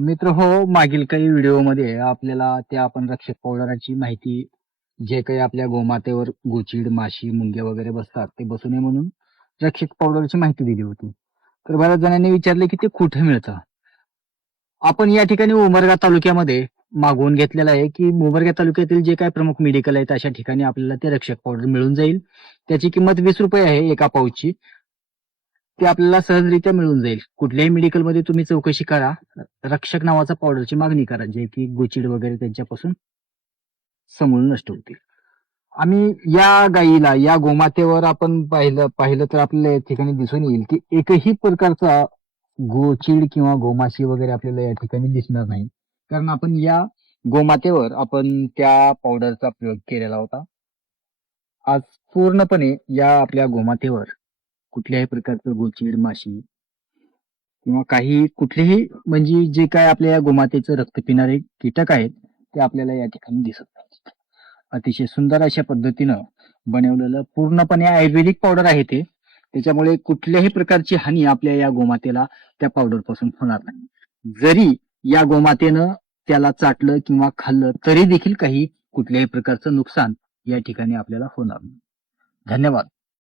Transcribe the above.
मित्र हो, मागील काही व्हिडिओमध्ये आपल्याला त्या आपण रक्षक पावडराची माहिती, जे काही आपल्या गोमातेवर गोचीड, माशी, मुंग्या वगैरे बसतात, ते बसू नये म्हणून रक्षक पावडरची माहिती दिली होती. तर बऱ्याच जणांनी विचारले की ते कुठे मिळतं? आपण या ठिकाणी उमरगा तालुक्यामध्ये मागवून घेतलेलं आहे, की उमरगा तालुक्यातील जे काही प्रमुख मेडिकल आहेत, अशा ठिकाणी आपल्याला ते रक्षक पावडर मिळून जाईल. त्याची किंमत ₹20 आहे एका पाऊचची. ते आपल्याला सहजरित्या मिळून जाईल. कुठल्याही मेडिकलमध्ये तुम्ही चौकशी करा. रक्षक नावाचा पावडरची मागणी करा, जे की गोचीड वगैरे त्यांच्यापासून समूळ नष्ट होतील. आम्ही या गायीला, या गोमातेवर आपण पाहिलं पाहिलं तर आपल्याला या ठिकाणी दिसून येईल, की एकही प्रकारचा गोचीड किंवा गोमाशी वगैरे आपल्याला या ठिकाणी दिसणार नाही. कारण आपण त्या पावडरचा प्रयोग केलेला होता. आज पूर्णपणे या आपल्या गोमातेवर कुठल्याही प्रकारचं गोचीड, माशी किंवा काही कुठलेही म्हणजे जे काय आपल्या या गोमातेचं रक्त पिणारे कीटक आहेत, ते आपल्याला या ठिकाणी दिसत नाहीत. अतिशय सुंदर अशा पद्धतीनं बनवलेलं पूर्णपणे आयुर्वेदिक पावडर आहे ते. त्याच्यामुळे कुठल्याही प्रकारची हानी आपल्या या गोमातेला त्या पावडर पासून होणार नाही. जरी या गोमातेनं त्याला चाटलं किंवा खाल्लं तरी देखील काही कुठल्याही प्रकारचं नुकसान या ठिकाणी आपल्याला होणार नाही. धन्यवाद.